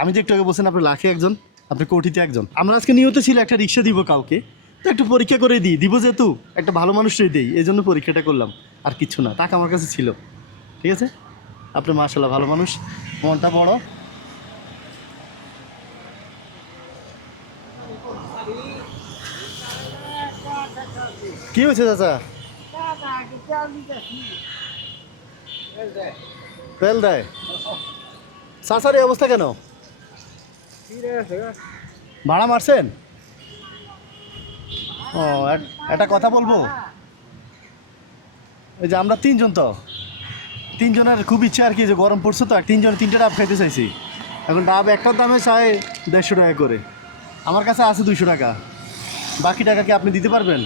আমি যে একটু আগে বলছেন আপনি লাখে একজন, আপনি কোটিতে একজন। আমরা আজকে নিয়ত ছিল একটা রিক্সা দিব কাউকে, তো একটু পরীক্ষা করে দিব যেহেতু একটা ভালো মানুষই দিই, এই জন্য পরীক্ষাটা করলাম, আর কিছু না। টাকা আমার কাছে ছিল, ঠিক আছে। আপনি মাশাআল্লাহ ভালো মানুষ, মনটা বড়। কি হয়েছে চাচা? তেল দেয় চাচার এই অবস্থা কেন? ভাড়া মারছেন? ও একটা কথা বলবো, এই যে আমরা তিনজন, তো তিনজনের খুব ইচ্ছা আর কি, যে গরম পড়ছে তো, তিনজন তিনটে ডাব খাইতে চাইছি। এখন ডাব একটার দামে চাই 150 টাকা করে, আমার কাছে আছে 200 টাকা। বাকি টাকা কি আপনি দিতে পারবেন?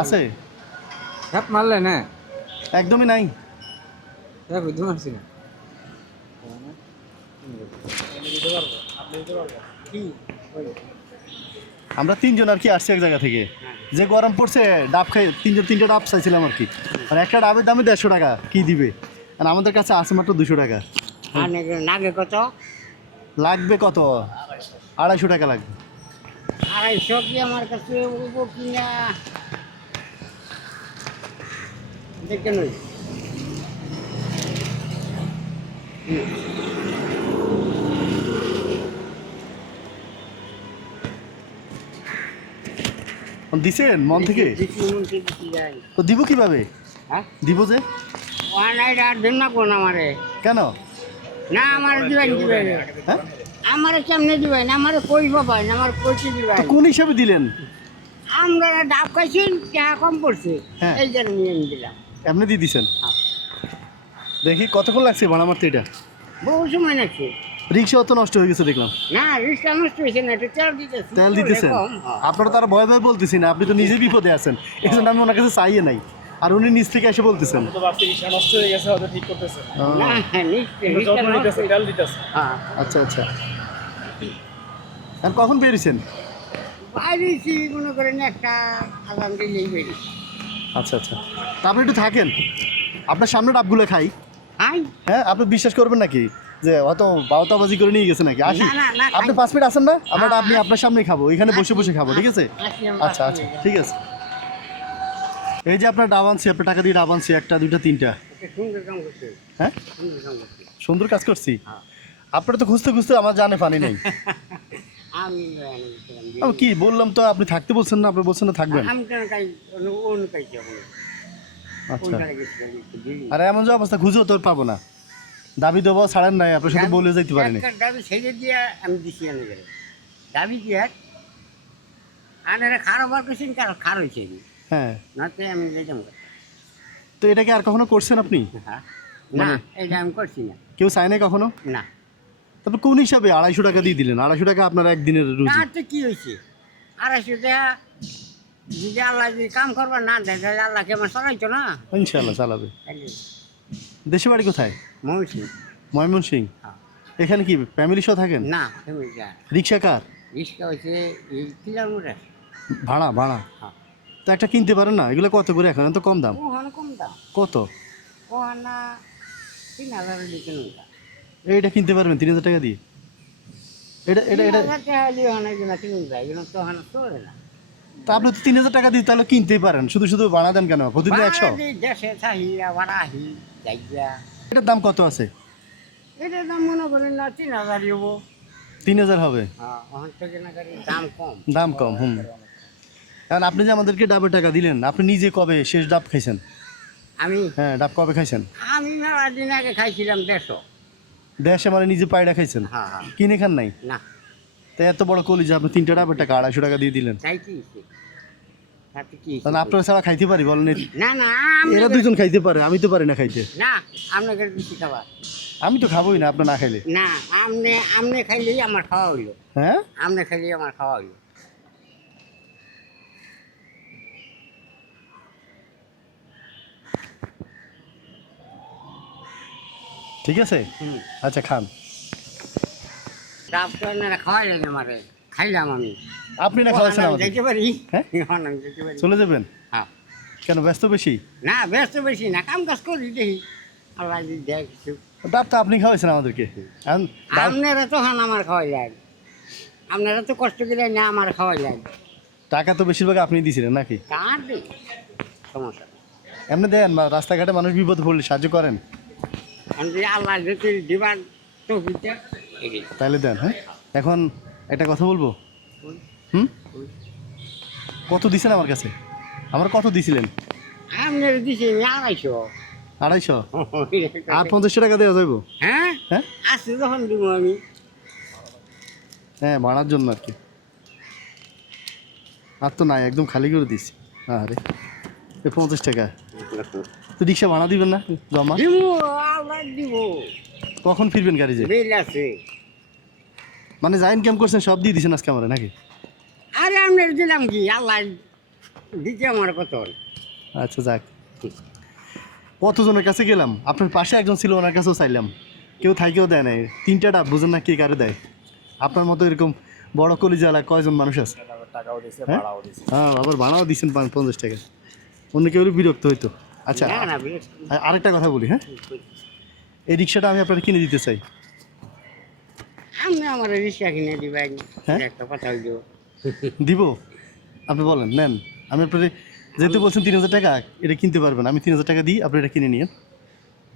আছে? মারলে না একদমই নাই। বুঝতে পারছি না। আমরা তিনজন আর কি আসছি এক জায়গা থেকে, যে গরম পড়ছে ডাব খাই, তিনজন তিনটে ডাব চাইছিলাম আর কি। আর একটা ডাবের দামে 150 টাকা, কি দিবে? আর আমাদের কাছে আছে মাত্র 200 টাকা। নাগে কত লাগবে কত? 250 টাকা লাগবে। 250 কি আমার কাছে উঠবো কিনা দেখে নই। দিছেন মন থেকে? তো দিব কিভাবে? হ্যাঁ দিব যে আর দেন না কোন আমারে কেন? না আমার দিবেন দিবেন হ্যাঁ, আমার কেমনে দিবেন? আমার কইব পাই না, আমার কইতে তো দিবেন। কোন হিসাবে দিলেন? আমরা ডাব খাইছি, টাকা কম পড়ছে, হ্যাঁ। এই জন্য নিয়ে দিলাম। এমনি দিয়ে দিছেন? হ্যাঁ। দেখি কতক্ষণ লাগছে ভাড়া মারতে এটা? বহু সময় নাকি রিক্সা অত নষ্ট হয়ে গেছে দেখলাম। না রিক্সা নষ্ট হয়েছে না, একটু তেল দিতেছি। তেল দিতেছেন? আপনারা তার ভয় ভয় বলতেছি না, আপনি তো নিজে বিপদে আছেন, এই জন্য আমি ওনার কাছে চাইয়ে নাই। আর উনি নিজ থেকে এসে বলতেছেন ও, না হ্যাঁ আচ্ছা আচ্ছা। আর কখন বেরিয়েছেন? বাইরেছি মনে করেন একটা আগাম দিলেই বেরিয়েছি। আচ্ছা আচ্ছা, তা আপনি একটু থাকেন, আপনার সামনে ডাবগুলো খাই। হাই হ্যাঁ, আপনি বিশ্বাস করবেন নাকি যে অত বাউতাবাজি করে নিয়ে গেছে নাকি? আসি, না, না, না, আপনি খাই। 5 মিনিট আসেন না, আমরা হ্যাঁ, আপনি আপনার সামনেই খাবো, এখানে বসে বসে খাবো, ঠিক আছে? আসি আমরা, আচ্ছা আসি। আচ্ছা ঠিক আছে। এই যে আপনার ডাব আনছি, আপনার টাকা দিয়ে ডাব আনছি, 1টা 2টা 3টা। একটা সুন্দর কাম করছে, হ্যাঁ, সুন্দর কাম করছে। সুন্দর কাজ করছি। হ্যাঁ। আপনার তো খুঁজতে খুঁজতে আমার জানে পানি নেই। আমি আমি কি বললাম, তো আপনি থাকতে বলছেন না, আপনি বলছেন না থাকবেন। আমি কেন কাই অন্য কাই যাবো? আচ্ছা, ওইখানে গেছিলাম একটু দেরি। আর এমন যে অবস্থা খুঁজেও তোর পাবো না, দাবি দেবো ছাড়েন নাই, আপনার সাথে বলে যাইতে পারিনি। একটা দাবি ছেড়ে দিয়ে আমি দিছি এনে গেলে দাবি দিয়ে আনারে খারাপ আর কিছু কারণ খারাপ হয়েছে হ্যাঁ, নাতে আমি যেতাম। তো এটা কি আর কখনো করছেন আপনি? হ্যাঁ না মানে? এটা আমি করছি না। কেউ চায় না কখনো? না তারপর কোন হিসাবে 250 টাকা দিয়ে দিলেন? 250 টাকা আপনার একদিনের রুজি। তাতে কি হয়েছে? 250 টাকা যদি আল্লাহ যদি কাম করবার না দেয় তাহলে আল্লাহকে আমার চলাইতো না। ইনশাআল্লাহ চালাবে। দেশে বাড়ি কোথায়? মৌসি ময়মনসিং। হ্যাঁ। এখানে কি ফ্যামিলি সহ থাকেন? না ফ্যামিলি যায় রিক্সা কার? রিক্সা হয়েছে এই কিলোমিটার। ভাড়া ভাড়া। হ্যাঁ তো একটা কিনতে পারেন না? এগুলো কত করে এখন? এত কম দাম? ওখানে কম দাম, কত? ওখানে 3000 দিকে নৌকা। এইটা কিনতে পারবেন 3000 টাকা দিয়ে? এটা এটা এটা 3000 টাকা দিয়ে ওখানে এগুলো কিনে যায়, এগুলো তো ওখানে চলে না। তা আপনি তো 3000 টাকা দিয়ে তাহলে কিনতেই পারেন, শুধু শুধু ভাড়া দেন কেন? প্রতিদিন 100? বাড়ি দেশে থাকি আবার আহি যাইয়া। এটার দাম কত আছে? এটার দাম মনে করেন না 3000 হবো। 3000 হবে? হ্যাঁ ওখান থেকে না করি দাম কম। দাম কম। কারণ আপনি যে আমাদেরকে ডাবের টাকা দিলেন, আপনি নিজে কবে শেষ ডাব খাইছেন? আমি হ্যাঁ, ডাব কবে খাইছেন? আমি মেলা দিন আগে খাইছিলাম 150। দেশে মানে নিজে পায়রা খাইছেন? হ্যাঁ হ্যাঁ কিনে খান নাই? না তাই এত বড় কলি যে আপনি 3টা ডাবের টাকা 250 টাকা দিয়ে দিলেন? চাইছি তাতে কি তাহলে আপনারা ছাড়া খাইতে পারি বলেন? না না এরা দুজন খাইতে পারে, আমি তো পারি না খাইতে। না আপনাকে বেশি খাবার আমি তো খাবোই না আপনি না খাইলে। না, আমনে আমনে খাইলেই আমার খাওয়া হইলো। হ্যাঁ, আমনে খাইলেই আমার খাওয়া হইলো। ঠিক আছে। আচ্ছা খান। ডাব তো এনারা খাওয়াই লাগে আমারে, খাইলাম আমি। আপনি না খাওয়াচ্ছেন আমি আমাদের? যেতে পারি? হ্যাঁ? ওখানে আমি যেতে পারি? চলে যাবেন? হ্যাঁ। কেন, ব্যস্ত বেশি? না ব্যস্ত বেশি না, কাম কাজ করি দেখি আল্লাহ যদি দেয় কিছু। ডাবটা আপনি খাওয়াইছেন আমাদেরকে এখন ডাব আপনারা তো হান আমার খাওয়াই লাগে, আপনারা তো কষ্ট করে না আমার খাওয়াই লাগে, টাকা তো বেশিরভাগ আপনি দিয়েছিলেন নাকি? কার দিই সমস্যা নেই। এমনি দেন রাস্তাঘাটে মানুষ বিপদে পড়লে সাহায্য করেন, আমি যে আল্লাহ যদি দিবার তো তাহলে দেন। হ্যাঁ, এখন একটা কথা বলবো। হুম, কত দিছেন আমার কাছে? আমার কত দিছিলেন? আপনার দিছি 250। 250? আর 50 টাকা দেওয়া যাইব? হ্যাঁ হ্যাঁ আসছে যখন দিব আমি। হ্যাঁ, ভাড়ার জন্য আর কি। আর তো নাই, একদম খালি করে দিছি। আরে 50 টাকা তো রিক্সা ভাড়া দিবেন না জমা? দিব আল্লাহ দিব। কখন ফিরবেন গাড়ি যে? বিল আছে। মানে যা ইনকাম করছেন সব দিয়ে দিছেন আজকে আমার নাকি? আরে আপনার দিলাম কি, আল্লাহ দিতে আমার কত। আচ্ছা যাক, কতজনের কাছে গেলাম, আপনার পাশে একজন ছিল, ওনার কাছেও চাইলাম, কেউ থাইকেও দেয় নাই। 3টা ডাব বুঝেন না কে কারে দেয়? আপনার মতো এরকম বড় কলিজালা কয়জন মানুষ আছে? হ্যাঁ হ্যাঁ, আবার ভাড়াও দিচ্ছেন 50 টাকা, অন্য কেউ বিরক্ত হইতো। আচ্ছা না না বিল আরেকটা কথা বলি। হ্যাঁ, এই রিক্সাটা আমি আপনার কিনে দিতে চাই। আপনি আমার রিক্সা কিনে দিবেন, হ্যাঁ? একটা কথা হইল। দিব? আপনি বলেন নেন, আমি আপনার যেহেতু বলছেন 3000 টাকা এটা কিনতে পারবেন, আমি 3000 টাকা দিই, আপনি এটা কিনে নিন।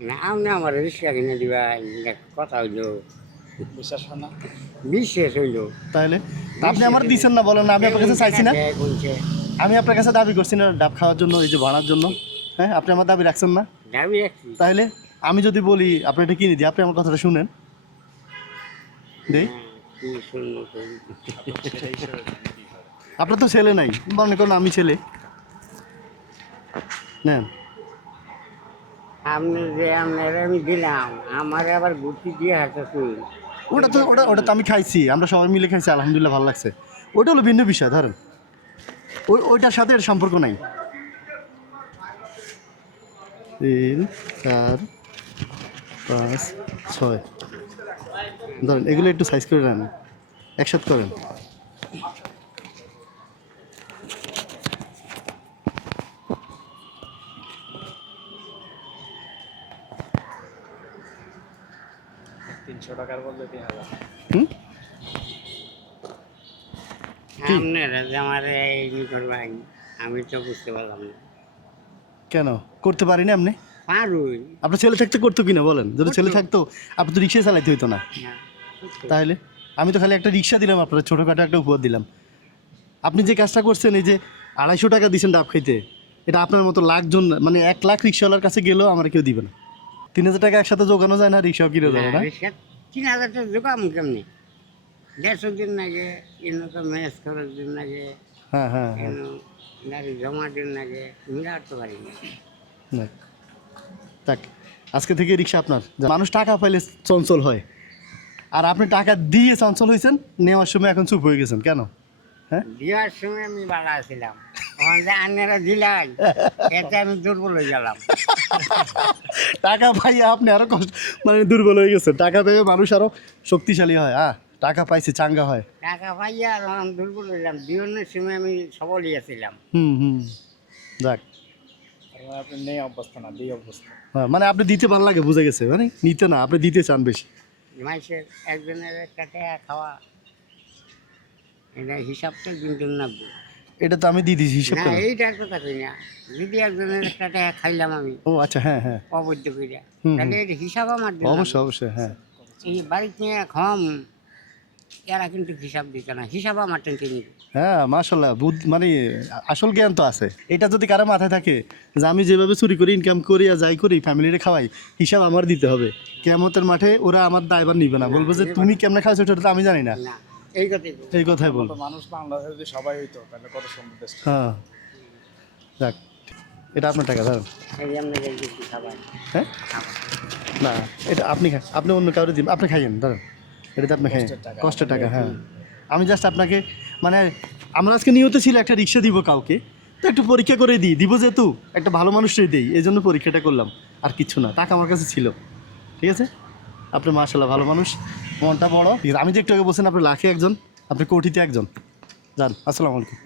না আপনি আমার রিক্সা কিনে দিবেন, একটা কথা হইল। বিশ্বাস হয় না? বিশ্বাস হইল। তাহলে আপনি আমার দিচ্ছেন না, বলেন না, আমি আপনার কাছে চাইছি না? আমি আপনার কাছে দাবি করছি না ডাব খাওয়ার জন্য, এই যে ভাড়ার জন্য। হ্যাঁ, আপনি আমার দাবি রাখছেন না? দাবি রাখছি। তাহলে আমি যদি বলি আপনি এটা কিনে দিই, আপনি আমার কথাটা শুনেন দেই। কি শুনবো আপনার তো ছেলে নাই, মনে করেন আমি ছেলে, নেন। আপনি যে আপনারা আমি দিলাম, আমার আবার গুটি দিয়ে হাঁটাচ্ছি। ওটা তো আমি খাইছি, আমরা সবাই মিলে খাইছি, আলহামদুলিল্লাহ ভালো লাগছে। ওটা হলো ভিন্ন বিষয়, ধরেন ওইটার সাথে এর সম্পর্ক নাই। 3 4 5 6 ধরেন, এগুলো একটু সাইজ করে নেন, একসাথে করেন। হুম, আপনারা যে আমার এই করবেন, আমি তো বুঝতে পারলাম না। কেন করতে পারি না? আপনি পারুই আপনার ছেলে থাকতে করতো কিনা বলেন? যদি ছেলে থাকতো আপনি তো রিক্সায় চালাইতে হইতো না। না, তাহলে আমি তো খালি একটা রিক্সা দিলাম, আপনার ছোটোখাটো একটা উপহার দিলাম। আপনি যে কাজটা করছেন, এই যে 250 টাকা দিচ্ছেন ডাব খাইতে, এটা আপনার মতো লাখজন, মানে 1 লাখ রিক্সাওয়ালার কাছে গেলেও আমার কেউ দিবে না। 3000 টাকা একসাথে জোগানো যায় না, রিক্সাও কিনে যাবে না। 3000 টাকা জোগাম কেমনি? 150 দিন লাগে, এনে তো ম্যাচ করার দিন লাগে, হ্যাঁ হ্যাঁ হ্যাঁ, গাড়ি জমা দিন লাগে, মিলার তো পারি না। দেখ, দেখ, আজকে থেকে রিক্সা আপনার। মানুষ টাকা পাইলে চঞ্চল হয়, আর আপনি টাকা দিয়ে চঞ্চল হয়েছেন, নেওয়ার সময় এখন চুপ হয়ে গেছেন কেন? হ্যাঁ, দেওয়ার সময় আমি বাড়া ছিলাম, তখন যে আন্নারা দিলাই এতে আমি দুর্বল হয়ে গেলাম। টাকা পাইয়ে আপনি আরো কষ্ট, মানে দুর্বল হয়ে গেছেন। টাকা পেয়ে মানুষ আরো শক্তিশালী হয়। টাকা পাইছে চাঙ্গা হয়। টাকা পাইয়া আর আমি দুর্বল হইলাম, দিওনের সময় আমি সবলই আছিলাম। হুম, যাক। আপনি নেই অবস্থা না, দিয়ে অবস্থা। হ্যাঁ, মানে আপনি দিতে ভালো লাগে, বুঝে গেছে, মানে নিতে না, আপনি দিতে চান বেশি। মাইসের একজনের একটা টাকা খাওয়া, এটা হিসাবটা দিন না। এটা তো আমি দিয়ে দিয়েছি, হিসাব না করে। এইটার কথা কই না, যদি একজনের একটা টাকা খাইলাম আমি ও আচ্ছা, হ্যাঁ হ্যাঁ, অবৈধ কইরা, হুম। তাহলে এর হিসাব আমার দিলাম। অবশ্যই অবশ্যই, হ্যাঁ। এই বাড়িতে নিয়ে খাম, এরা কিন্তু হিসাব দিত না, হিসাব আমার টেনশন নিবে। হ্যাঁ, মাশাল্লাহ, মানে আসল জ্ঞান তো আছে। এটা যদি কারো মাথায় থাকে যে আমি যেভাবে চুরি করি, ইনকাম করি আর যাই করি, ফ্যামিলিরে খাওয়াই, হিসাব আমার দিতে হবে, কিয়ামতের মাঠে ওরা আমার দায়ভার নিবে না, বলবো যে তুমি কেমনে খাওয়াছো সেটা তো আমি জানি না। না এই কথাই বলি। এই কথাই বল। তো মানুষ বাংলাদেশে যদি সবাই হইতো তাহলে কত সুন্দর দেশ। হ্যাঁ, যাক, এটা আপনার টাকা ধরেন। এই যে আপনাদের কিছু খাবার হ্যাঁ, না, এটা আপনি খান, আপনি অন্য কাউরে দিন, আপনি খাইয়েন, ধরেন, এটাতে আপনি খাইয়েন, কষ্টের টাকা। হ্যাঁ, আমি জাস্ট আপনাকে, মানে আমরা আজকে নিয়ত ছিল একটা রিক্সা দিব কাউকে, তো একটু পরীক্ষা করে দিব যেহেতু একটা ভালো মানুষই দিই, এই জন্য পরীক্ষাটা করলাম, আর কিছু না। টাকা আমার কাছে ছিল, ঠিক আছে। আপনি মাশাআল্লাহ ভালো মানুষ, মনটা বড়। আমি যে একটু আগে বলছেন আপনি লাখে একজন, আপনি কোটিতে একজন। যান, আসসালামু আলাইকুম।